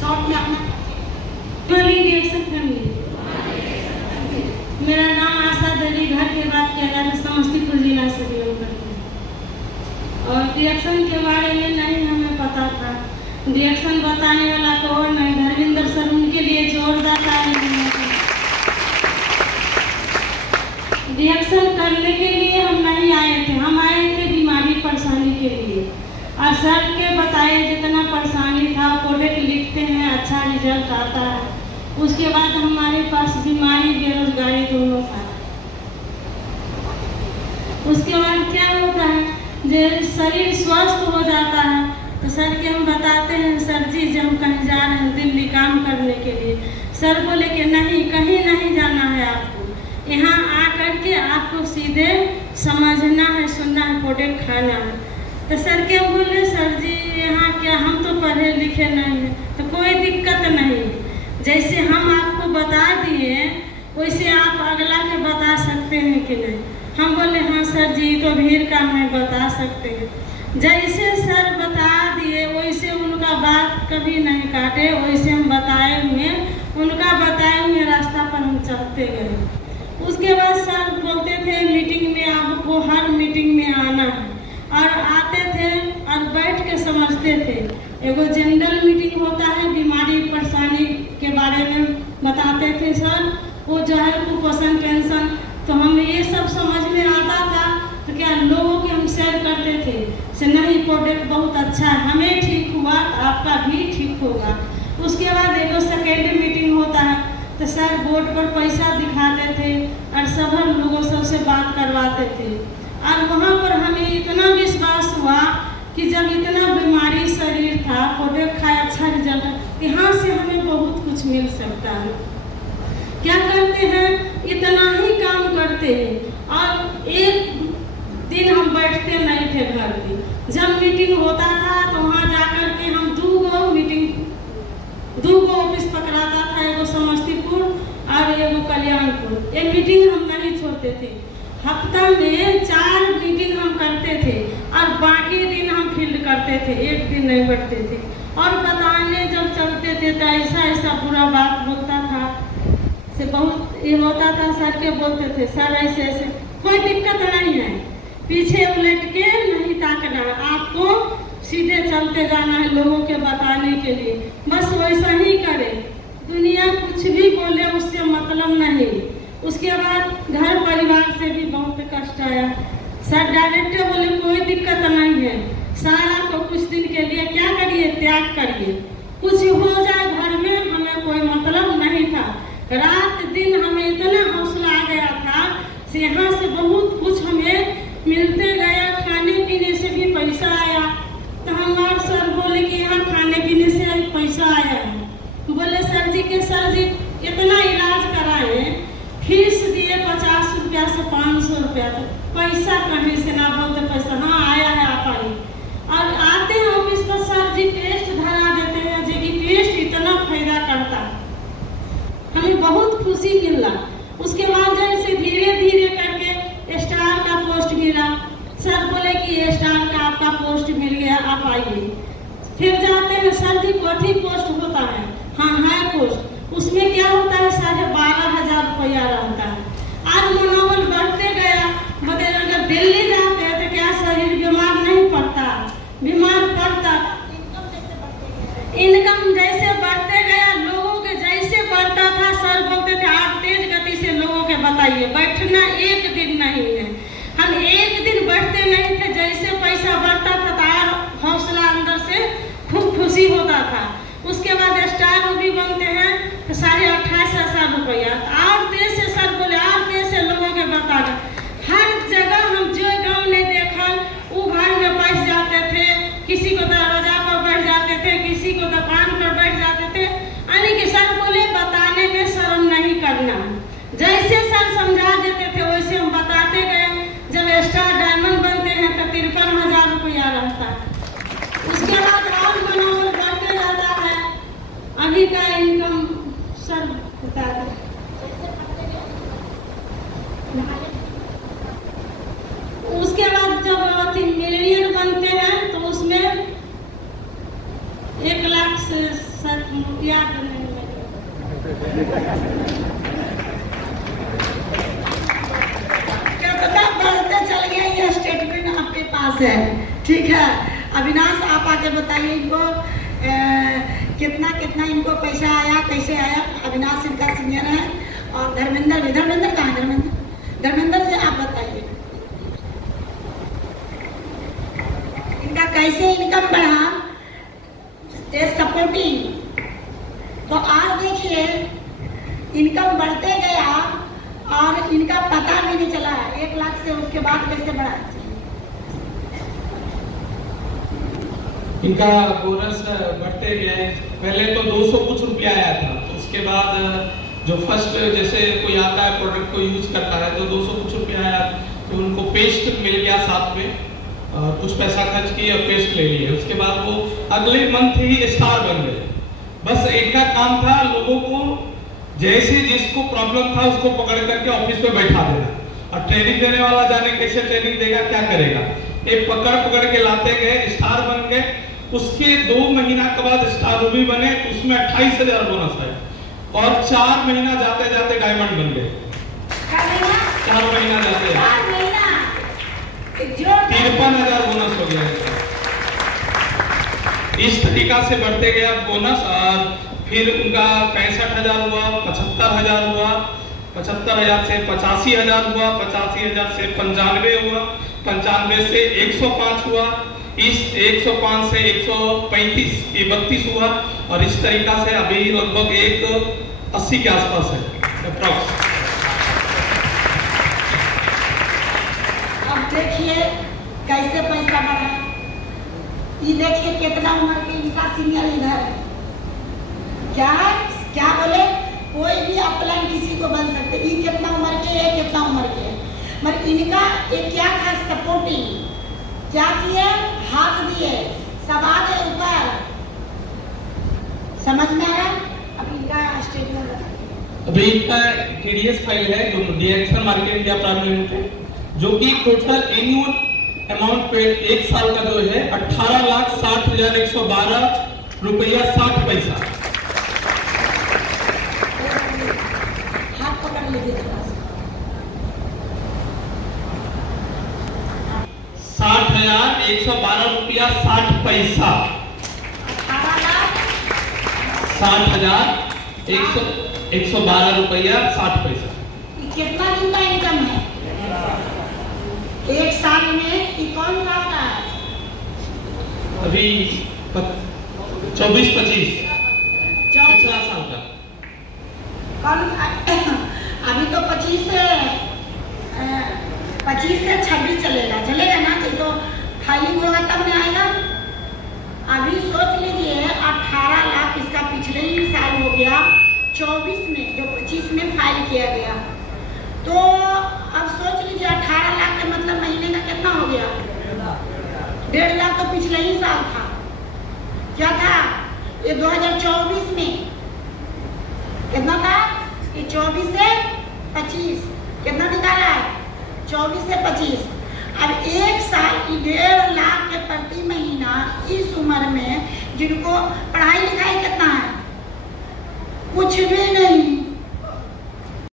Short में अपना reaction करेंगे। मेरा नाम आशा देवी, घर के बाद केरला समस्तीपुर जिला से बिलोंग करती हूँ। और रिएक्शन के बारे में नहीं हमें पता था। रिएक्शन बताने वाला कौन नहीं, धर्मेंद्र सर उनके लिए जोरदार ताली। रिएक्शन करने के लिए हम नहीं आए थे, हम आए थे बीमारी परेशानी के लिए। और सर के बताए जितना परेशानी था, प्रोडक्ट लिखते हैं, अच्छा रिजल्ट आता है। उसके बाद हमारे पास बीमारी बेरोजगारी दोनों था। उसके बाद क्या होता है, जब शरीर स्वस्थ हो जाता है तो सर के हम बताते हैं, सर जी जब हम कहीं जा रहे हैं दिल्ली काम करने के लिए, सर बोले कि नहीं, कहीं नहीं जाना है आपको, यहाँ आकर के आपको सीधे समझना है, सुनना है, प्रोडक्ट खाना है। तो सर के बोले, सर जी यहाँ क्या, हम तो पढ़े लिखे नहीं हैं, तो कोई दिक्कत नहीं, जैसे हम आपको बता दिए वैसे आप अगला के बता सकते हैं कि नहीं। हम बोले हाँ सर जी, तो भीड़ का मैं बता सकते हैं। जैसे सर बता दिए वैसे उनका बात कभी नहीं काटे, वैसे हम बताए हुए उनका बताए हुए रास्ता पर हम चलते गए। उसके बाद सर बोलते थे मीटिंग में आपको हर मीटिंग में आना है, और आते थे और बैठ के समझते थे। एगो जनरल मीटिंग होता है, बीमारी परेशानी के बारे में बताते थे सर, वो जो है कुपोषण टेंशन, तो हमें ये सब समझ में आता था। तो क्या लोगों के हम शेयर करते थे से नहीं, प्रोडक्ट बहुत अच्छा है, हमें ठीक हुआ तो आपका भी ठीक होगा। उसके बाद एगो सेकेंड मीटिंग होता है तो सर बोर्ड पर पैसा दिखाते थे और सब लोगों सबसे बात करवाते थे। और वहाँ पर हमें इतना विश्वास हुआ कि जब इतना बीमारी शरीर था, प्रोडक्ट खाया, अच्छा रिजल्ट, यहाँ से हमें बहुत कुछ मिल सकता है। क्या करते हैं, इतना ही काम करते हैं। और एक दिन हम बैठते नहीं थे घर में, जब मीटिंग होता था तो वहाँ जाकर के हम दो ऑफिस पकड़ाता था, एगो समस्तीपुर और एगो कल्याणपुर। ये मीटिंग हम नहीं छोड़ते थे, हफ्ता में 4 मीटिंग हम करते थे और बाकी दिन हम फील्ड करते थे, एक दिन नहीं बैठते थे। और बताने जब चलते थे तो ऐसा ऐसा बुरा बात बोलता था, से बहुत ये होता था। सर के बोलते थे, सर ऐसे ऐसे, कोई दिक्कत नहीं है, पीछे उलट के नहीं ताकना, आपको सीधे चलते जाना है लोगों के बताने के लिए, बस वैसा ही करें, दुनिया कुछ भी बोले उससे मतलब नहीं। उसके बाद घर परिवार से भी बहुत कष्ट आया। सर डायरेक्टर बोले कोई दिक्कत नहीं है, सारा को कुछ दिन के लिए क्या करिए, त्याग करिए, कुछ हो जाए घर में, हमें कोई मतलब नहीं था। रात दिन हमें इतना हौसला आ गया था से यहाँ से बहुत कुछ हमें मिलते गया, खाने पीने से भी पैसा आया। तो हमारे सर बोले कि यहाँ खाने पीने से पैसा आया है। बोले सर जी के, सर जी इतना इलाज कराए, फीस दिए 50 रुपया से 500 रुपया, तो पैसा कहीं से ना बोलते पैसा, हाँ आया है आप आइए। और आते हैं ऑफिस पर सर जी टेस्ट धरा देते हैं, जो कि टेस्ट इतना फायदा करता, हमें बहुत खुशी मिला। उसके बाद जैसे धीरे धीरे करके स्टार का पोस्ट मिला, सर बोले कि स्टार का आपका पोस्ट मिल गया, आप आइए। फिर जाते हैं, सर जी कथी पोस्ट होता है, हाँ है पोस्ट, उसमें क्या होता है 12,500 रुपया रहता है। आज मनोबल बढ़ते गया, मतलब अगर दिल्ली जाते हैं तो क्या शरीर बीमार नहीं पड़ता, बीमार पड़ता। इनकम जैसे बढ़ते गया, लोगों के जैसे बढ़ता था, सर बोलते थे आप तेज गति से लोगों के बताइए, बैठना एक दिन नहीं है। हम एक दिन बैठते नहीं थे, जैसे पैसा बढ़ता था तो हौसला अंदर से खूब खुशी होता था। उसके बाद स्टार भी बनते हैं तो 28,500 रुपया, और तेज से सर बोले और तेज से लोगों के बता रहे, हर जगह हम जो गाँव ने देखा वो घर में बैठ जाते थे, किसी को दरवाजा पर बैठ जाते थे, किसी को दुकान पर बैठ जाते थे। यानी कि सर बोले बताने में शर्म नहीं करना, जैसे सर समझा देते थे वैसे हम बताते गए। जब स्टार डायमंड बनते हैं तो 53,000 रुपया रहता है। उसके बाद और मनोबल बढ़ते जाता है। अभी का इनकम सर बता दें, उसके बाद जब याद नहीं क्या पता, बढ़ते चल गया। ये स्टेटमेंट आपके पास है, ठीक है। अविनाश आप आके बताइए इनको कितना कितना इनको पैसा आया, कैसे आया। अविनाश इनका सीनियर है और धर्मेंद्र भी। धर्मेंद्र कहाँ है? धर्मेंद्र से आप बताइए इनका कैसे इनकम बढ़ा, सपोर्टिंग। तो आज देखिए इनकम बढ़ते गया और इनका पता भी नहीं चला 1 लाख से उसके बाद कैसे बढ़ा। इनका बोनस बढ़ते गए। पहले तो 200 कुछ रुपया आया था, तो उसके बाद जो फर्स्ट जैसे कोई आता है प्रोडक्ट को यूज करता है तो 200 कुछ रुपया आया, तो उनको पेस्ट मिल गया साथ में, कुछ पैसा खर्च किए और पेस्ट ले लिए। उसके बाद वो अगले मंथ ही स्टार बन गए। बस इनका काम था लोगों को जैसे जिसको प्रॉब्लम था उसको पकड़ करके ऑफिस में बैठा देना, और ट्रेनिंग देने वाला जाने कैसे ट्रेनिंग देगा, क्या करेगा। एक पकड़ के लाते गए, स्टार बन गए। उसके 2 महीना के बाद स्टार रूबी बने, उसमें 28,000 बोनस है, और 4 महीना जाते जाते डायमंड बन गए। 4 महीना जाते 53,000 बोनस हो गया। इस तरीका से बढ़ते गया बोनस, और फिर उनका 65,000 हुआ, 75,000 हुआ, 75,000 से 85,000 हुआ, 85,000 से 95 हुआ, 95 से 105 हुआ, इस 105 से 135 ये 32 हुआ, और इस तरीका से अभी लगभग 180 के आसपास है अप्रॉक्स। अब देखिए कैसे पैसा बढ़ा। ये देखिए कितना उम्र के इनका सीनियर इधर है। क्या बोले, कोई भी अपलाइन किसी को बन सकते। ये कितना उम्र के है, कितना उम्र के है, मगर इनका एक क्या था, सपोर्टिंग। क्या किए, हाथ दिए, सबा दे ऊपर। समझ में आ रहा? अब इनका स्टेटमेंट अभी इनका TDS फाइल है जो direction market India private limited, जो कि टोटल एनुअल अमाउंट पे 1 साल का जो है 18,60,112 रुपया 60 पैसा। हाथ पकड़ लीजिए। 60,112 रुपया 60 पैसा। 60,112 रुपया 60 पैसा। कितना दिन का इनकम है 1 साल में? ये कौन सा आता है? अभी 24-25 पिछला साल का। अभी तो 25 से 26 चलेगा ना, तो फाइलिंग होगा तब नहीं आएगा। अभी सोच लीजिए 18 लाख इसका पिछले ही साल हो गया 24 में, जो 25 में फाइल किया गया। तो अब सोच लीजिए 18 लाख का मतलब महीने का कितना हो गया? 1.5 लाख तो पिछले ही साल था। क्या था ये 2024 में कितना था? ये 24 से 25 कितना निकाला है? 24 से 25। अब 1 साल की 1.5 लाख के प्रति महीना इस उम्र में, जिनको पढ़ाई लिखाई कितना है? कुछ भी नहीं,